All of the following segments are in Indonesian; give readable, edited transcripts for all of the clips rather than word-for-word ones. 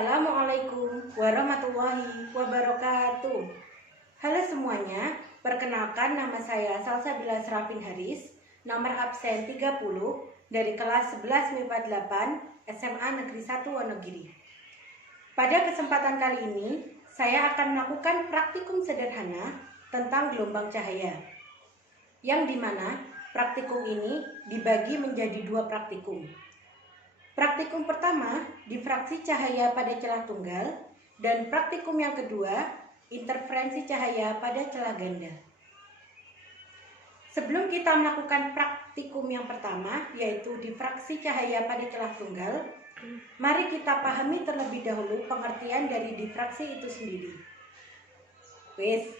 Assalamualaikum warahmatullahi wabarakatuh. Halo semuanya, perkenalkan nama saya Salsabila Serafin Haris, nomor absen 30 dari kelas 11 MIPA 8 SMA Negeri 1 Wonogiri. Pada kesempatan kali ini, saya akan melakukan praktikum sederhana tentang gelombang cahaya, yang dimana praktikum ini dibagi menjadi dua praktikum. Praktikum pertama, difraksi cahaya pada celah tunggal, dan praktikum yang kedua, interferensi cahaya pada celah ganda. Sebelum kita melakukan praktikum yang pertama, yaitu difraksi cahaya pada celah tunggal, mari kita pahami terlebih dahulu pengertian dari difraksi itu sendiri. Wes.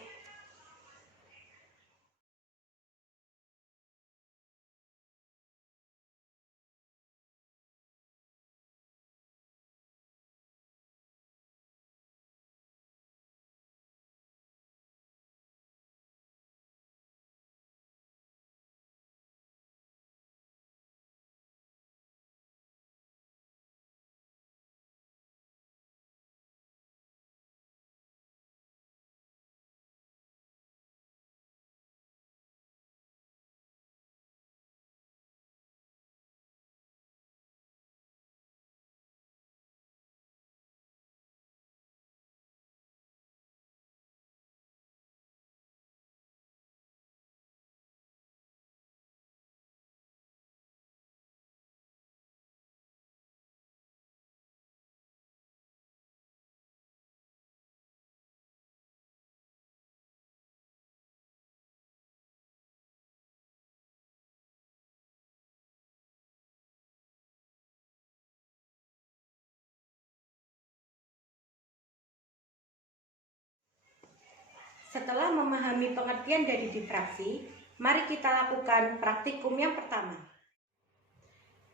Setelah memahami pengertian dari difraksi, mari kita lakukan praktikum yang pertama.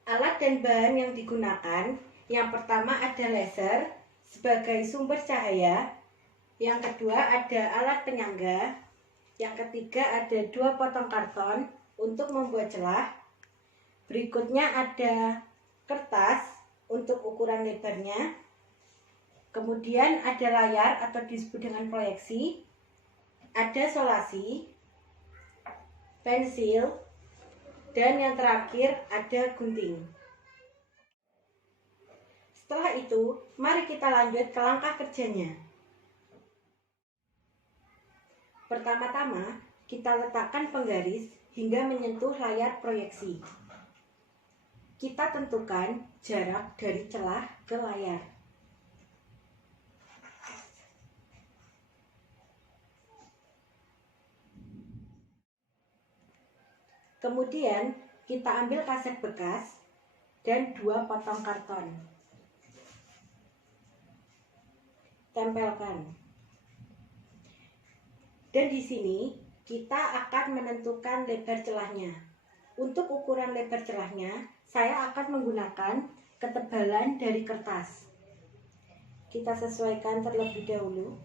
Alat dan bahan yang digunakan, yang pertama ada laser sebagai sumber cahaya, yang kedua ada alat penyangga, yang ketiga ada 2 potong karton untuk membuat celah, berikutnya ada kertas untuk ukuran lebarnya, kemudian ada layar atau disebut dengan proyeksi, ada solasi, pensil, dan yang terakhir ada gunting. Setelah itu, mari kita lanjut ke langkah kerjanya. Pertama-tama, kita letakkan penggaris hingga menyentuh layar proyeksi. Kita tentukan jarak dari celah ke layar. Kemudian kita ambil kaset bekas dan 2 potong karton. Tempelkan. Dan di sini kita akan menentukan lebar celahnya. Untuk ukuran lebar celahnya, saya akan menggunakan ketebalan dari kertas. Kita sesuaikan terlebih dahulu.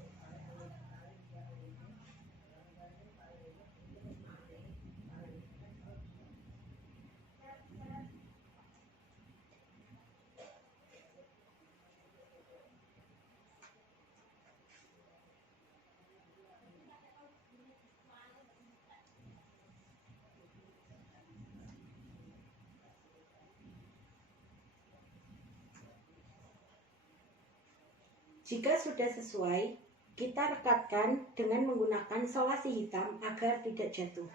Jika sudah sesuai, kita rekatkan dengan menggunakan solasi hitam agar tidak jatuh.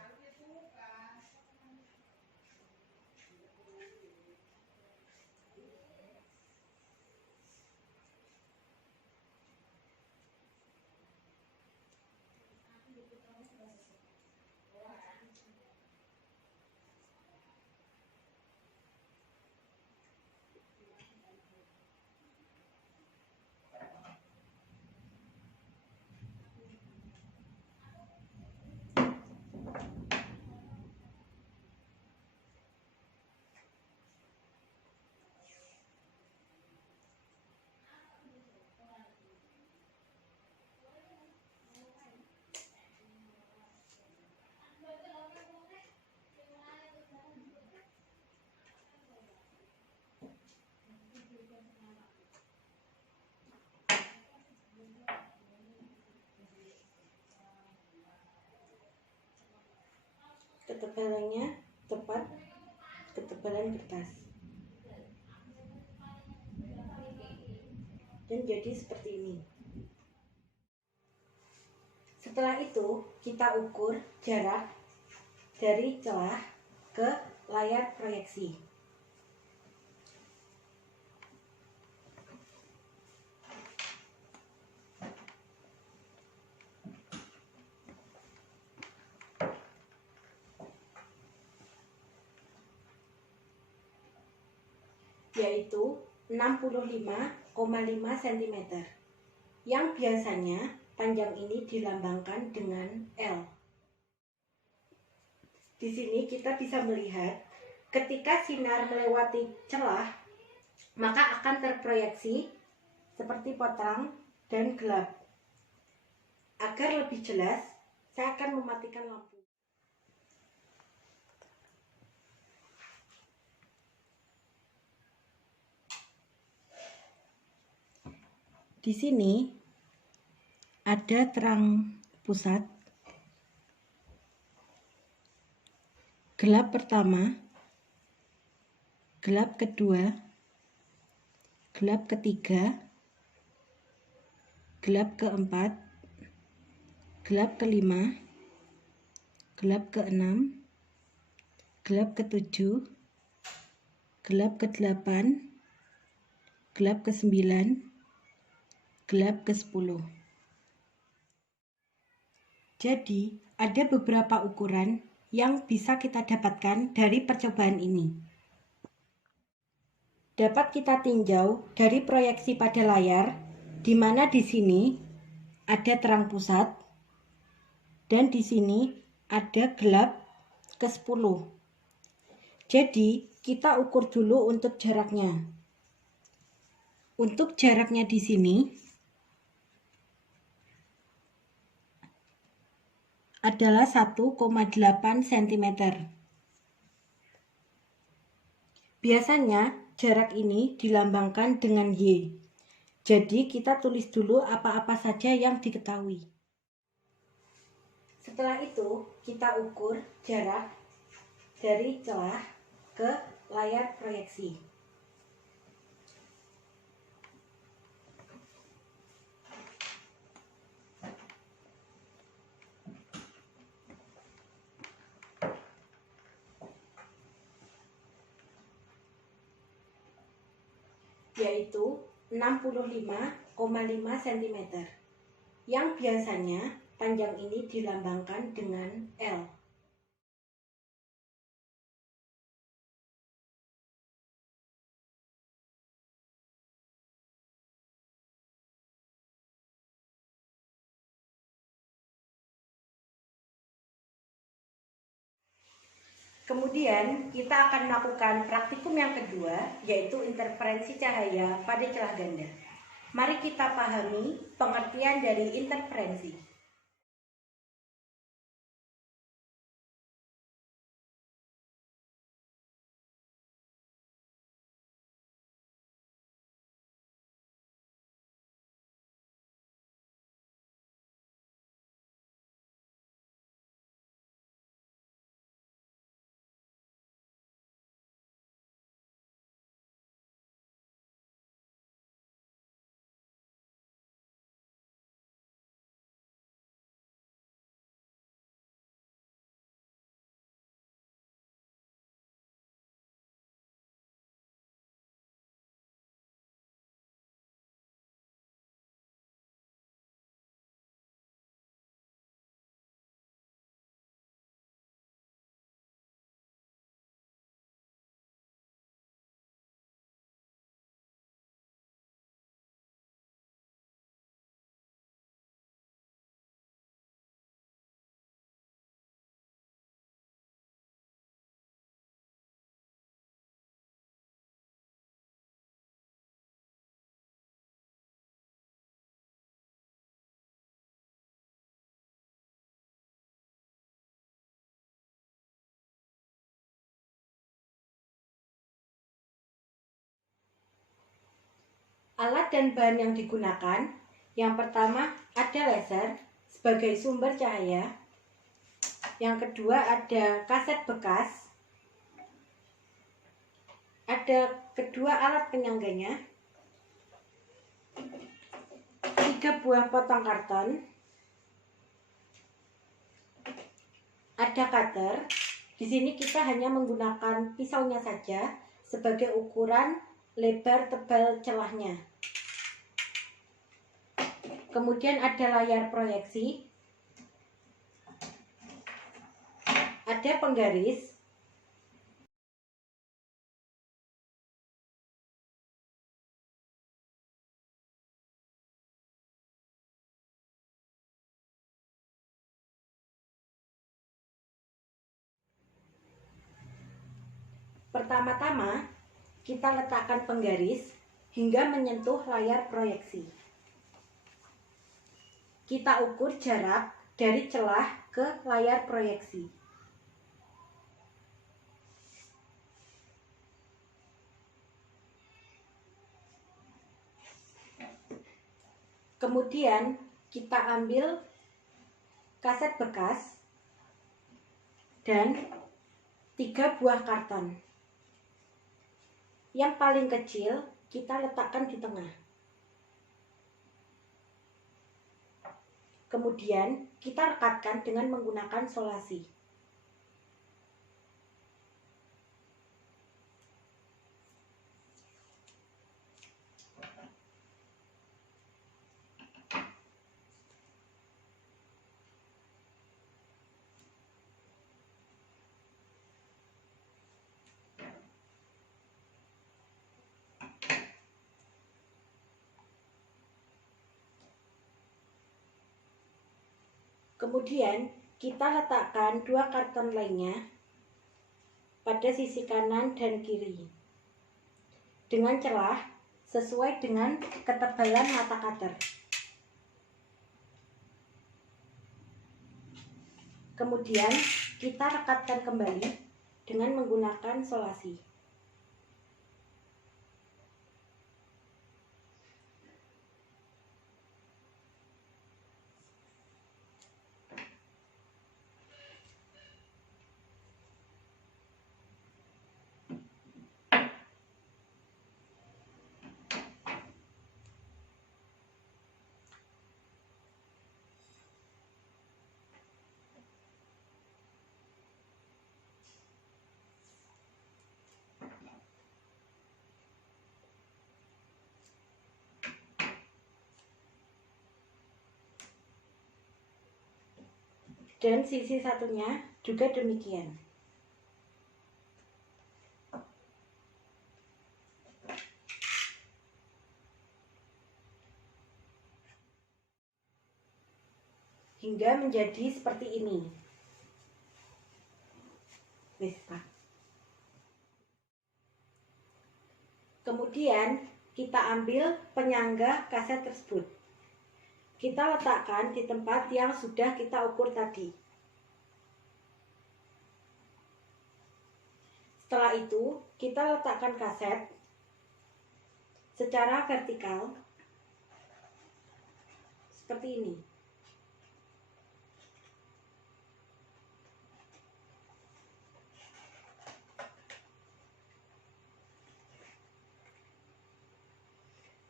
ketebalannya tepat ketebalan kertas. Dan jadi seperti ini. Setelah itu kita ukur jarak dari celah ke layar proyeksi. Yaitu 65,5 cm, yang biasanya panjang ini dilambangkan dengan L. Di sini kita bisa melihat ketika sinar melewati celah, maka akan terproyeksi seperti potong dan gelap. Agar lebih jelas, saya akan mematikan lampu. Di sini ada terang pusat, gelap pertama, gelap kedua, gelap ketiga, gelap keempat, gelap kelima, gelap keenam, gelap ketujuh, gelap kedelapan, gelap kesembilan, gelap ke-10. Jadi, ada beberapa ukuran yang bisa kita dapatkan dari percobaan ini. Dapat kita tinjau dari proyeksi pada layar, di mana di sini ada terang pusat dan di sini ada gelap ke-10. Jadi, kita ukur dulu untuk jaraknya. Untuk jaraknya di sini adalah 1,8 cm. Biasanya jarak ini dilambangkan dengan Y. Jadi kita tulis dulu apa-apa saja yang diketahui. Setelah itu kita ukur jarak dari celah ke layar proyeksi. Yaitu 65,5 cm, yang biasanya panjang ini dilambangkan dengan L. Kemudian kita akan melakukan praktikum yang kedua, yaitu interferensi cahaya pada celah ganda. Mari kita pahami pengertian dari interferensi. Alat dan bahan yang digunakan, yang pertama ada laser sebagai sumber cahaya. Yang kedua ada kaset bekas. Ada kedua alat penyangganya. 3 buah potong karton. Ada cutter. Di sini kita hanya menggunakan pisaunya saja sebagai ukuran lebar tebal celahnya. Kemudian ada layar proyeksi. Ada penggaris. Pertama-tama, kita letakkan penggaris hingga menyentuh layar proyeksi. Kita ukur jarak dari celah ke layar proyeksi. Kemudian, kita ambil kaset bekas dan 3 buah karton. Yang paling kecil kita letakkan di tengah. Kemudian kita rekatkan dengan menggunakan solasi. Kemudian kita letakkan 2 karton lainnya pada sisi kanan dan kiri dengan celah sesuai dengan ketebalan mata cutter. Kemudian kita rekatkan kembali dengan menggunakan solasi. Dan sisi satunya juga demikian. Hingga menjadi seperti ini. Kemudian kita ambil penyangga kaset tersebut. Kita letakkan di tempat yang sudah kita ukur tadi. Setelah itu, kita letakkan kaset secara vertikal seperti ini.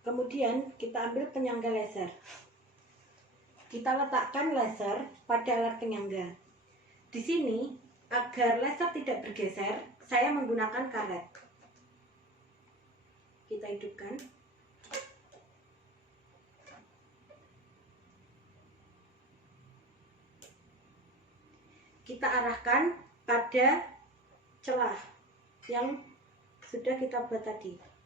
Kemudian kita ambil penyangga laser. Kita letakkan laser pada alat penyangga. Di sini, agar laser tidak bergeser, saya menggunakan karet. Kita hidupkan. Kita arahkan pada celah yang sudah kita buat tadi.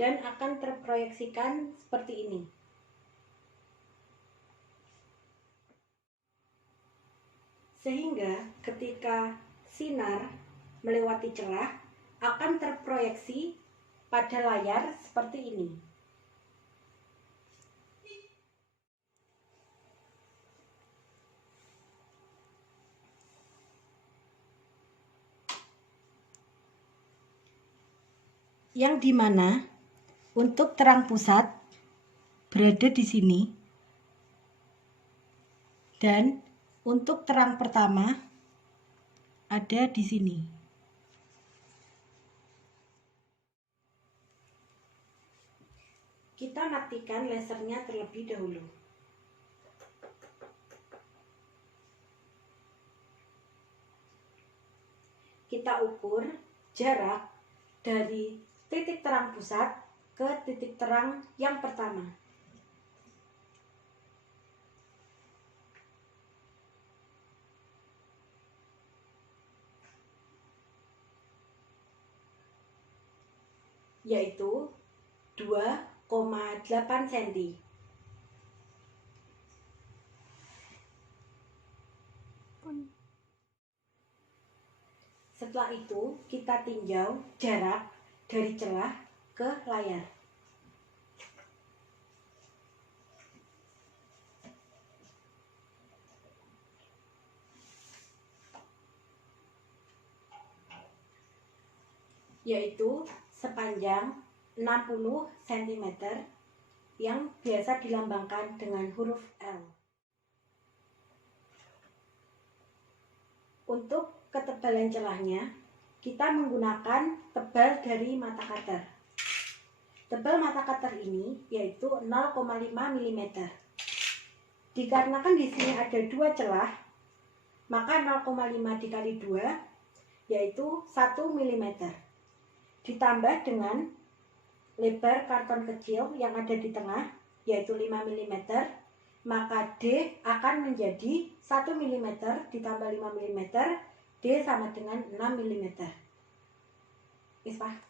Dan akan terproyeksikan seperti ini. sehingga ketika sinar melewati celah akan terproyeksi pada layar seperti ini. Yang dimana untuk terang pusat berada di sini dan untuk terang pertama ada di sini. Kita matikan lasernya terlebih dahulu. Kita ukur jarak dari titik terang pusat ke titik terang yang pertama. Yaitu 2,8 cm. Setelah itu kita tinjau jarak dari celah ke layar. Yaitu sepanjang 60 cm yang biasa dilambangkan dengan huruf L. Untuk ketebalan celahnya, kita menggunakan tebal dari mata cutter. Tebal mata cutter ini yaitu 0,5 mm. Dikarenakan di sini ada dua celah, maka 0,5 dikali 2 yaitu 1 mm. Ditambah dengan lebar karton kecil yang ada di tengah yaitu 5 mm, maka D akan menjadi 1 mm ditambah 5 mm, D sama dengan 6 mm. Ispa.